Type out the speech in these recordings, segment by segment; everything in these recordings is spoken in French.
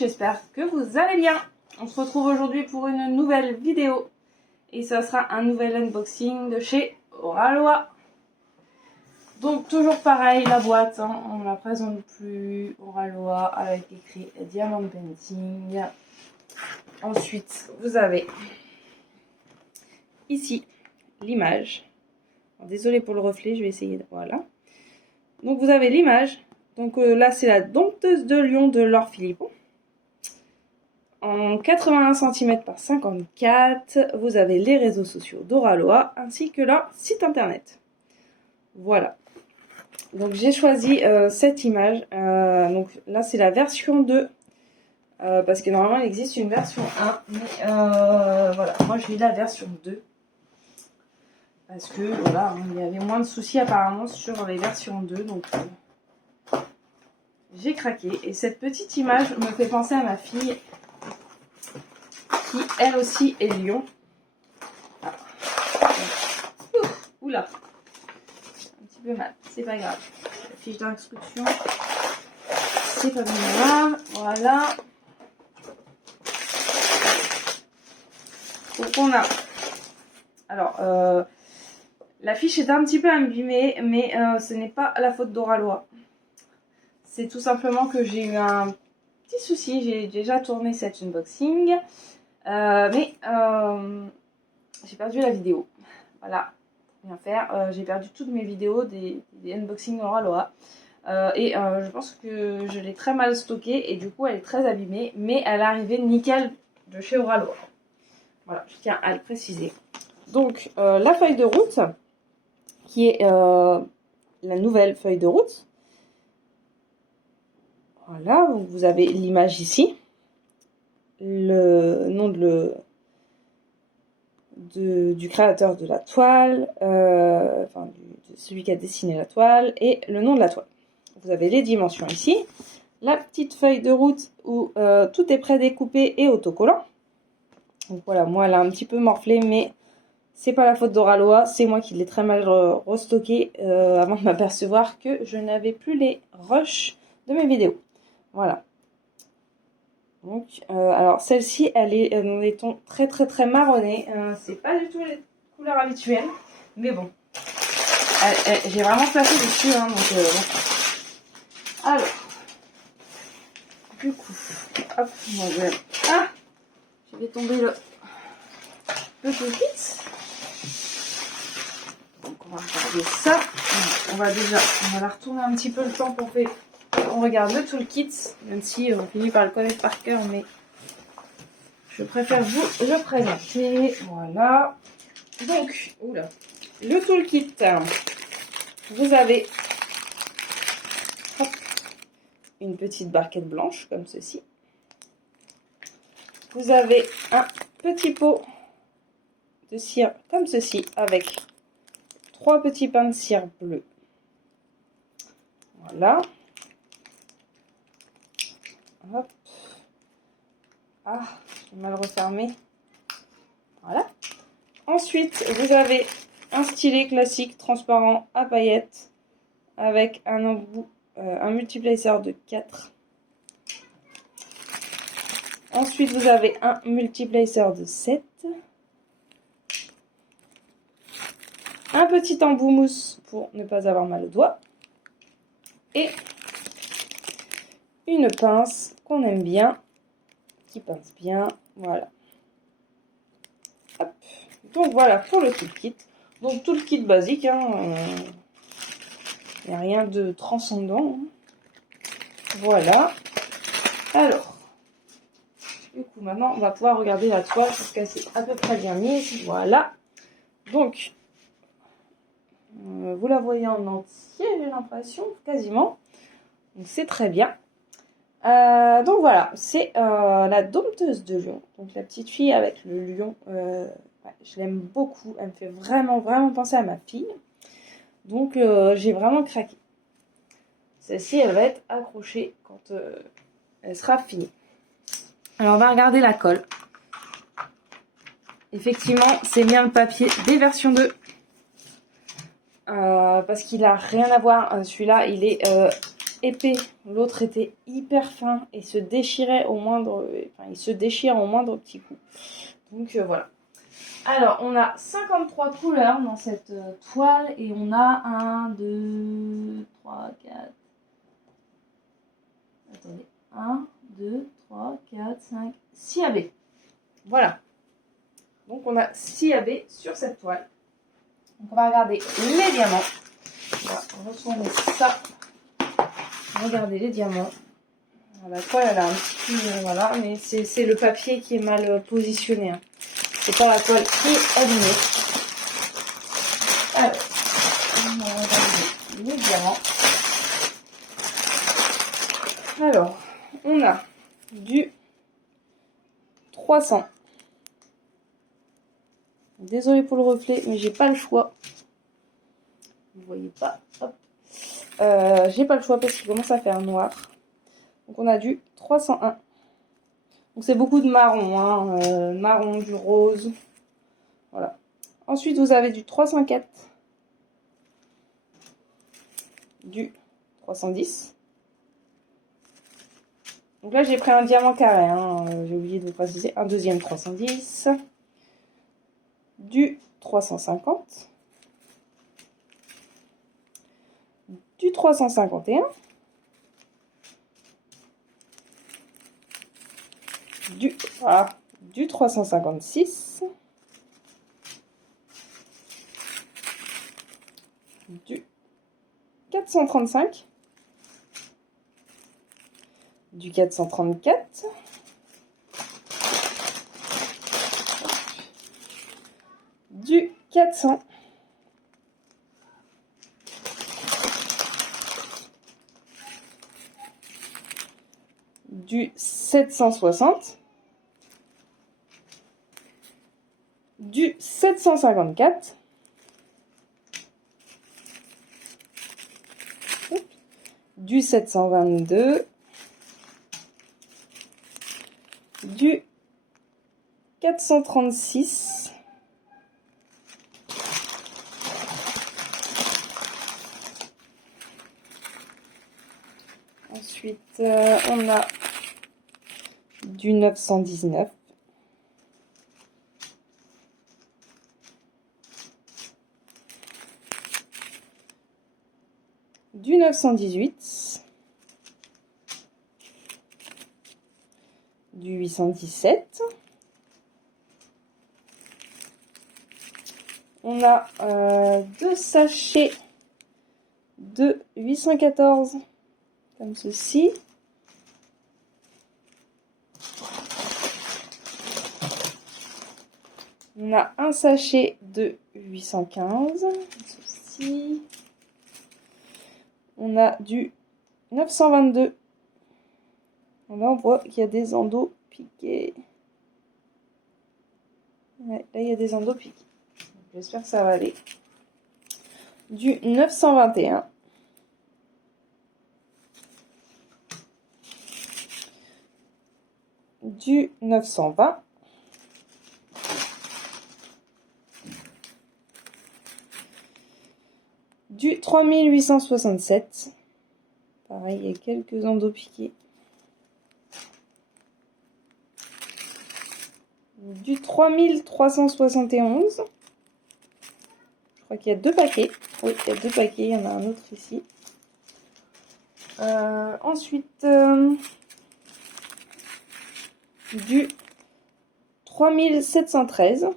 j'espère que vous allez bien. On se retrouve aujourd'hui pour une nouvelle vidéo. Et ça sera un nouvel unboxing de chez Oralois. Donc toujours pareil, la boîte, hein, on ne la présente plus. Oralois avec écrit Diamond Painting. Ensuite, vous avez ici l'image. Désolée pour le reflet, je vais essayer de... Voilà. Donc vous avez l'image. Donc là, c'est la dompteuse de lion de Laure Philippon. En 81 cm par 54, vous avez les réseaux sociaux d'Oralois ainsi que leur site internet. Voilà. Donc j'ai choisi cette image. Donc là, c'est la version 2. Parce que normalement, il existe une version 1. Mais voilà, moi j'ai la version 2. Parce que voilà, il y avait moins de soucis apparemment sur les versions 2. Donc j'ai craqué. Et cette petite image me fait penser à ma fille qui elle aussi est lion. Ah. Oula, un petit peu mal, c'est pas grave. La fiche d'instruction, c'est pas bien grave. Voilà. Donc on a... Alors, la fiche est un petit peu abîmée, mais ce n'est pas la faute d'Oralois. C'est tout simplement que j'ai eu un petit souci. J'ai déjà tourné cet unboxing. Mais j'ai perdu la vidéo. Voilà, rien faire. J'ai perdu toutes mes vidéos des unboxings Oralois. Et je pense que je l'ai très mal stockée et du coup elle est très abîmée. Mais elle est arrivée nickel de chez Oralois. Voilà, je tiens à le préciser. Donc la feuille de route, qui est la nouvelle feuille de route. Voilà, donc vous avez l'image ici. Le nom du créateur de la toile, enfin de celui qui a dessiné la toile, et le nom de la toile. Vous avez les dimensions ici, la petite feuille de route où tout est prédécoupé et autocollant. Donc voilà, moi elle a un petit peu morflé, mais c'est pas la faute d'Oralois, c'est moi qui l'ai très mal restocké avant de m'apercevoir que je n'avais plus les rushs de mes vidéos. Voilà. Donc, alors celle-ci, elle est dans des tons très très marronnés. C'est pas du tout les couleurs habituelles, mais bon. J'ai vraiment placé dessus, hein, donc bon. Alors, du coup, hop, je vais tomber le kit. Donc on va regarder ça. On va la retourner un petit peu le temps pour faire. On regarde le toolkit, même si on finit par le connaître par cœur, mais je préfère vous le présenter. Voilà. Donc, oula, le toolkit. Vous avez hop, une petite barquette blanche comme ceci. Vous avez un petit pot de cire comme ceci avec 3 petits pains de cire bleus. Voilà. Hop. Ah, j'ai mal refermé. Voilà. Ensuite, vous avez un stylet classique transparent à paillettes avec un embout, un multiplacer de 4. Ensuite, vous avez un multiplacer de 7. Un petit embout mousse pour ne pas avoir mal aux doigts. Et une pince qu'on aime bien, qui pince bien. Voilà. Hop. Donc voilà pour le toolkit. Donc tout le kit basique, hein, il n'y a rien de transcendant. Hein. Voilà. Alors, du coup maintenant on va pouvoir regarder la toile parce qu'elle s'est à peu près bien mise. Voilà. Donc, vous la voyez en entier, j'ai l'impression, quasiment. Donc c'est très bien. Donc voilà, c'est la dompteuse de lion. Donc la petite fille avec le lion. Ouais, je l'aime beaucoup. Elle me fait vraiment penser à ma fille. Donc j'ai vraiment craqué. Celle-ci, elle va être accrochée quand elle sera finie. Alors on va regarder la colle. Effectivement, c'est bien le papier des versions 2. Parce qu'il n'a rien à voir. Celui-là, il est épais, l'autre était hyper fin et se déchirait au moindre, enfin, il se déchire au moindre petit coup. Donc voilà. Alors, on a 53 couleurs dans cette toile et on a 1, 2, 3, 4. Attendez. 1, 2, 3, 4, 5, 6 AB. Voilà. Donc on a 6 AB sur cette toile. Donc on va regarder les diamants. On va retourner ça. Regardez les diamants. La toile elle a un petit peu, voilà, mais c'est le papier qui est mal positionné. Hein. C'est pas la toile qui est abîmée. Alors, on va regarder les diamants. Alors, on a du 300. Désolée pour le reflet, mais j'ai pas le choix. Vous voyez pas. Hop. J'ai pas le choix parce qu'il commence à faire noir. Donc on a du 301. Donc c'est beaucoup de marron, hein, marron, du rose. Voilà. Ensuite vous avez du 304. Du 310. Donc là j'ai pris un diamant carré, hein, j'ai oublié de vous préciser. Un deuxième 310. Du 350. Du 351. Du 356. Du 435. Du 434. Du 400. Du 760. Du 754. Du 722. Du 436. Ensuite, on a du 919. Du 918. Du 817. On a 2 sachets de 814 comme ceci. On a un sachet de 815 comme ceci. On a du 922. Là on voit qu'il y a des endos piqués. Ouais, là il y a des endos piqués. J'espère que ça va aller. Du 921. Du 920. Du 3867. Pareil, il y a quelques endos piqués. Du 3371. Je crois qu'il y a 2 paquets. Oui, il y a 2 paquets. Il y en a un autre ici. Ensuite, du 3713.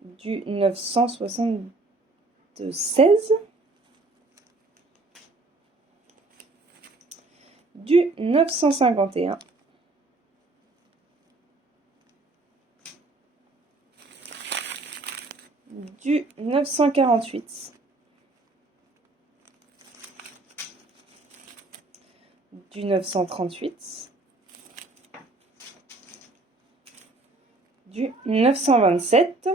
Du 976. Du 951. Du 948. Du 938. Du 927.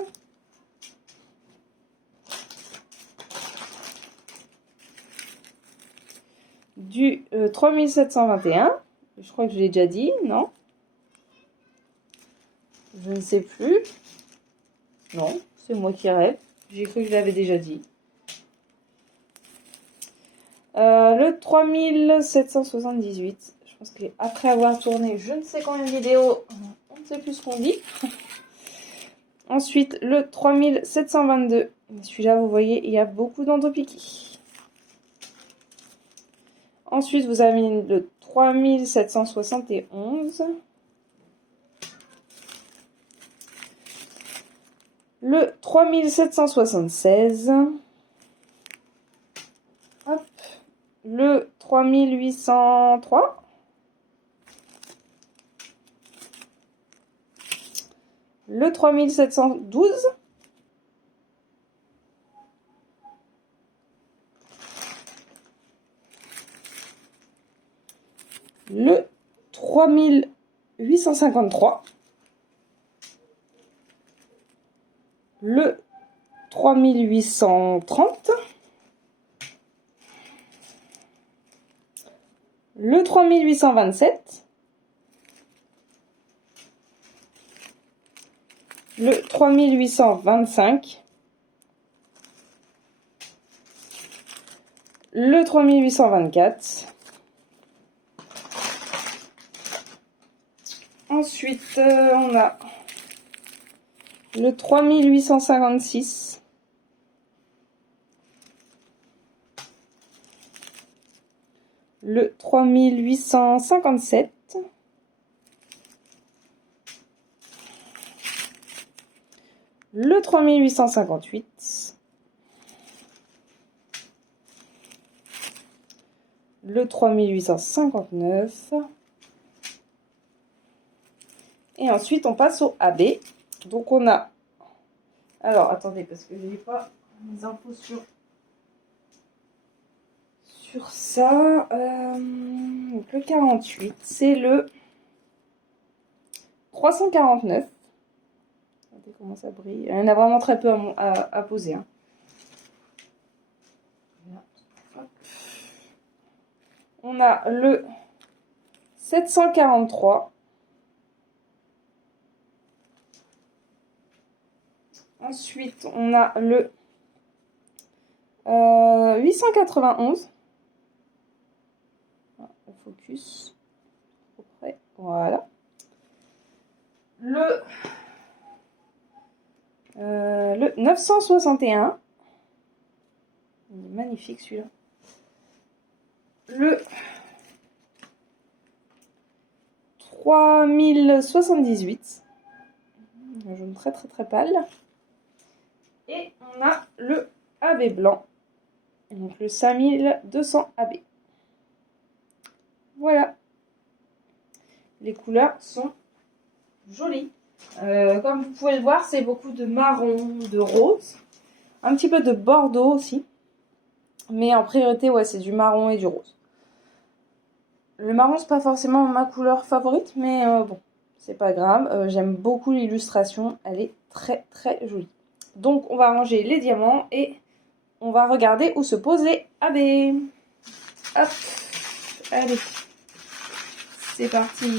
Du 3721. Je crois que je l'ai déjà dit, non? Je ne sais plus. Non, c'est moi qui rêve. J'ai cru que je l'avais déjà dit. Le 3778. Je pense qu'après avoir tourné je ne sais combien de vidéos, on ne sait plus ce qu'on dit. Ensuite, le 3722. Celui-là, vous voyez, il y a beaucoup d'endopiquis. Ensuite, vous avez le 3771. Le 3776. Hop. Le 3803. Le 3712. Le 3853. Le 3830. Le 3827. Le 3825. Le 3824. Ensuite, on a le 3856. Le 3857. Le 3858. Le 3859. Et ensuite, on passe au AB. Donc, on a... Alors, attendez, parce que je n'ai pas mes infos sur ça. Donc, le 48, c'est le 349. Regardez comment ça brille. Il y en a vraiment très peu à poser. Hein. On a le 743. Ensuite, on a le 891. On focus. Trop près. Voilà. Le 961. Il est magnifique celui-là. Le 3078. Un jaune très très très pâle. Et on a le AB blanc. Donc le 5200 AB. Voilà. Les couleurs sont jolies. Comme vous pouvez le voir, c'est beaucoup de marron, de rose. Un petit peu de bordeaux aussi. Mais en priorité, ouais, c'est du marron et du rose. Le marron, c'est pas forcément ma couleur favorite, mais bon, c'est pas grave. J'aime beaucoup l'illustration. Elle est très très jolie. Donc, on va ranger les diamants et on va regarder où se posent les AB. Hop, allez, c'est parti.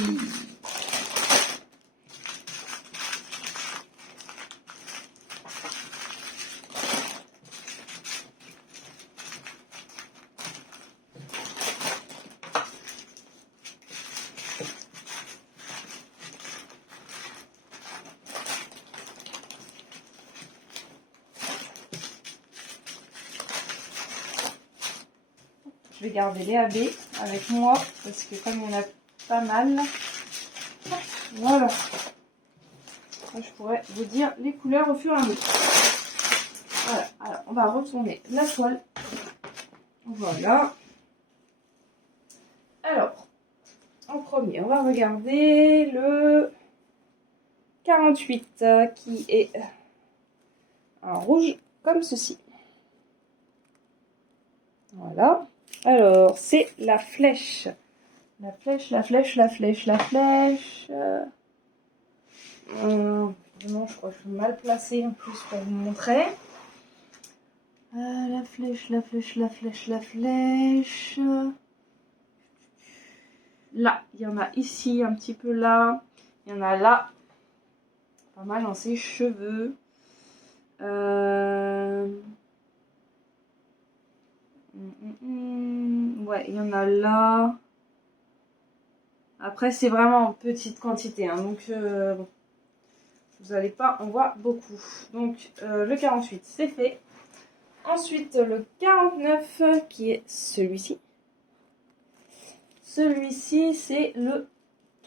Je vais garder les AB avec moi parce que comme il y en a pas mal, voilà. Là, je pourrais vous dire les couleurs au fur et à mesure. Voilà, alors on va retourner la toile. Voilà. Alors, en premier, on va regarder le 48 qui est un rouge comme ceci. Voilà. Alors, c'est la flèche. La flèche, la flèche, la flèche, la flèche. Vraiment, je crois que je suis mal placée en plus pour vous montrer. La flèche, la flèche, la flèche, la flèche. Là, il y en a ici, un petit peu là. Il y en a là. Pas mal dans ses cheveux. Ouais, il y en a là. Après, c'est vraiment en petite quantité, hein, donc bon, vous n'allez pas en voir beaucoup. Donc, le 48, c'est fait. Ensuite, le 49, qui est celui-ci. Celui-ci, c'est le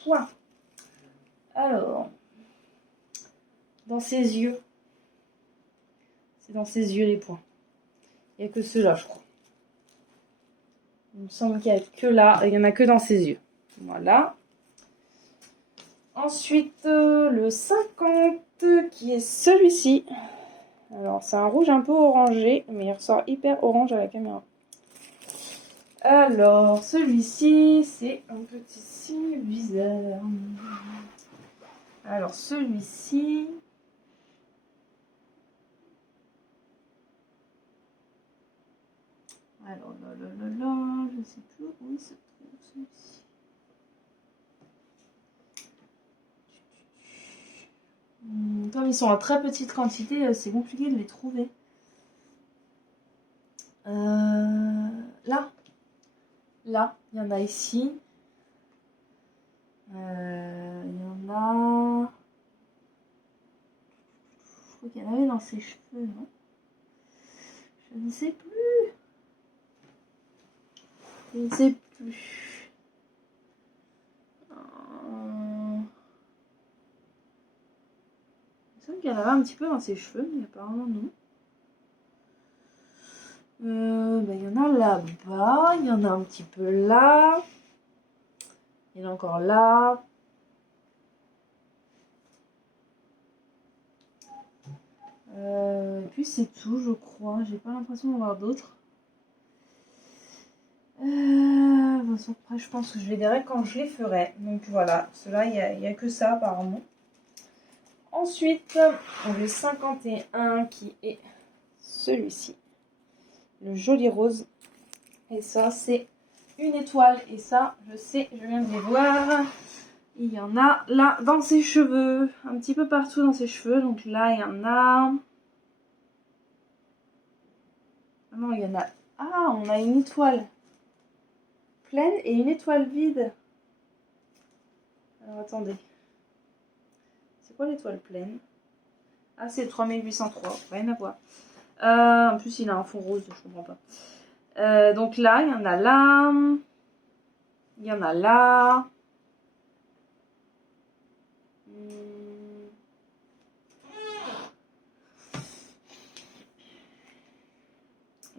point. Alors, dans ses yeux. C'est dans ses yeux, les points. Il n'y a que ceux-là, je crois. Il me semble qu'il n'y a que là. Il n'y en a que dans ses yeux. Voilà. Ensuite, le 50, qui est celui-ci. Alors, c'est un rouge un peu orangé, mais il ressort hyper orange à la caméra. Alors, celui-ci, c'est un petit signe bizarre. Alors, celui-ci... Alors, là, je ne sais plus où il se trouve, celui-ci. Comme ils sont en très petite quantité, c'est compliqué de les trouver. Là, il y en a ici. Il y en a... Je crois qu'il y en avait dans ses cheveux, non? Je ne sais plus. Je ne sais plus. Il me semble qu'il y en avait un petit peu dans ses cheveux, mais apparemment non. Il y en a là-bas, il y en a un petit peu là. Il y en a encore là. Et puis c'est tout, je crois. J'ai pas l'impression d'en avoir d'autres. Après, je pense que je les verrai quand je les ferai. Donc voilà, ceux-là, il n'y a que ça apparemment. Ensuite, le 51 qui est celui-ci. Le joli rose. Et ça, c'est une étoile. Et ça, je sais, je viens de les voir. Il y en a là dans ses cheveux. Un petit peu partout dans ses cheveux. Donc là, il y en a... Ah non, il y en a... Ah, on a une étoile pleine et une étoile vide. Alors attendez. C'est quoi l'étoile pleine? Ah, c'est le 3803. Rien à voir. En plus, il a un fond rose, je comprends pas. Donc là, il y en a là. Il y en a là.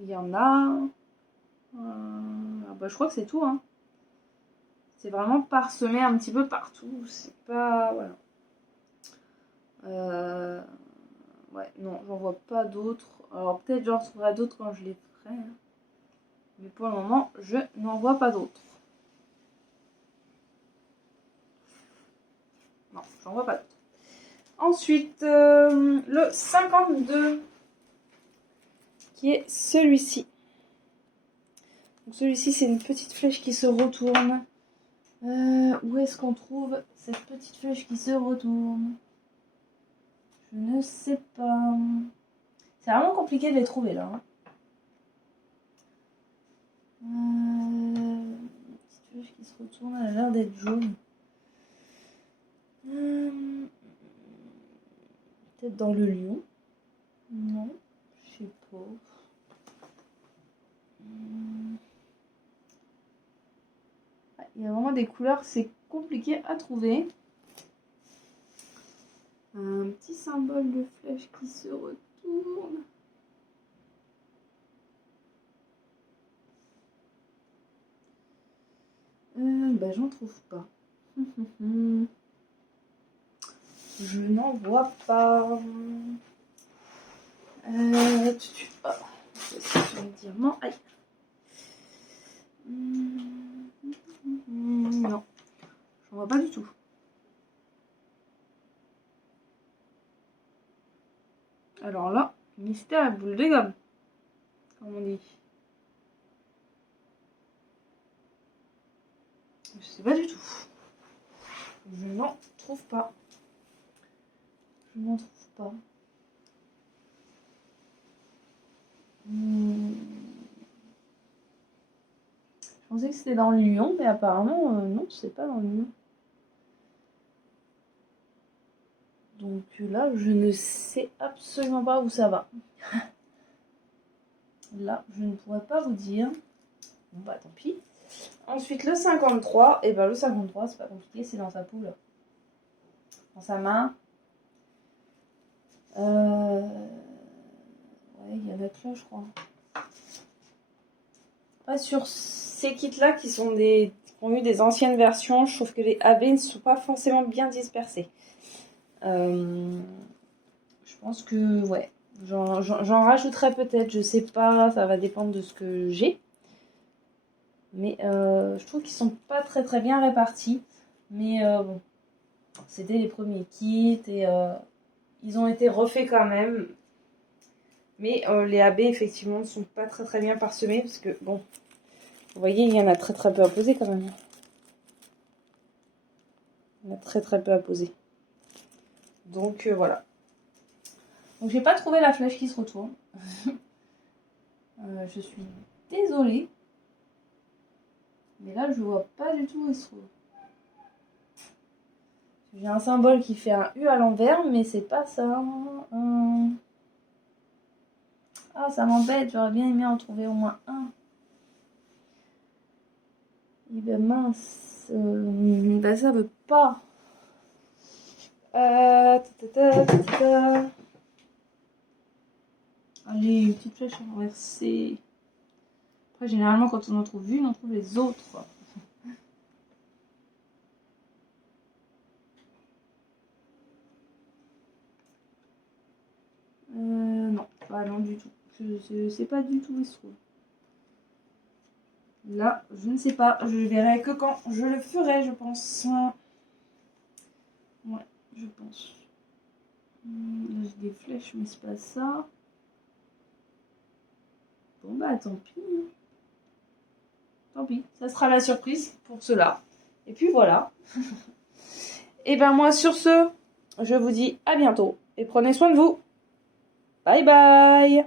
Il y en a. Je crois que c'est tout, hein. C'est vraiment parsemé un petit peu partout. C'est pas... Voilà. Ouais, non, j'en vois pas d'autres. Alors peut-être j'en retrouverai d'autres quand je les ferai. Hein. Mais pour le moment, je n'en vois pas d'autres. Non, j'en vois pas d'autres. Ensuite, le 52, qui est celui-ci. Donc celui-ci, c'est une petite flèche qui se retourne. Où est-ce qu'on trouve cette petite flèche qui se retourne? Je ne sais pas. C'est vraiment compliqué de les trouver là. Une petite flèche qui se retourne, elle a l'air d'être jaune. Peut-être dans le lion. Non, je sais pas. Il y a vraiment des couleurs, c'est compliqué à trouver. Un petit symbole de flèche qui se retourne. J'en trouve pas. Je n'en vois pas. C'est sur le diamant. Aïe. Non, j'en vois pas du tout. Alors là, mystère à boule de gomme, comme on dit. Je sais pas du tout. Je n'en trouve pas. Je n'en trouve pas. Je pensais que c'était dans le Lyon, mais apparemment, non, c'est pas dans le Lyon. Donc là, je ne sais absolument pas où ça va. Là, je ne pourrais pas vous dire. Bon bah tant pis. Ensuite, le 53. Et ben le 53, c'est pas compliqué, c'est dans sa peau là. Dans sa main. Ouais, il y en a que là, je crois. Pas sur ces kits-là qui ont eu des anciennes versions, je trouve que les AB ne sont pas forcément bien dispersés. Je pense que, ouais, j'en rajouterai peut-être, je sais pas, ça va dépendre de ce que j'ai. Mais je trouve qu'ils sont pas très très bien répartis. Mais bon, c'était les premiers kits et ils ont été refaits quand même. Mais les AB, effectivement, ne sont pas très très bien parsemés parce que, bon, vous voyez, il y en a très très peu à poser quand même. Il y en a très très peu à poser. Donc voilà. Donc j'ai pas trouvé la flèche qui se retourne. Je suis désolée. Mais là, je vois pas du tout où il se trouve. J'ai un symbole qui fait un U à l'envers, mais c'est pas ça. Ah, ça m'embête, j'aurais bien aimé en trouver au moins un. Et ben mince, ben ça veut pas. Allez, une petite flèche renversée. Après, généralement, quand on en trouve une, on trouve les autres. Non, pas non du tout. Je sais pas du tout où il se trouve. Là, je ne sais pas. Je verrai que quand je le ferai, je pense. Ouais, je pense. Là, j'ai des flèches, mais c'est pas ça. Bon, bah, tant pis. Tant pis. Ça sera la surprise pour cela. Et puis voilà. Et ben moi, sur ce, je vous dis à bientôt. Et prenez soin de vous. Bye bye.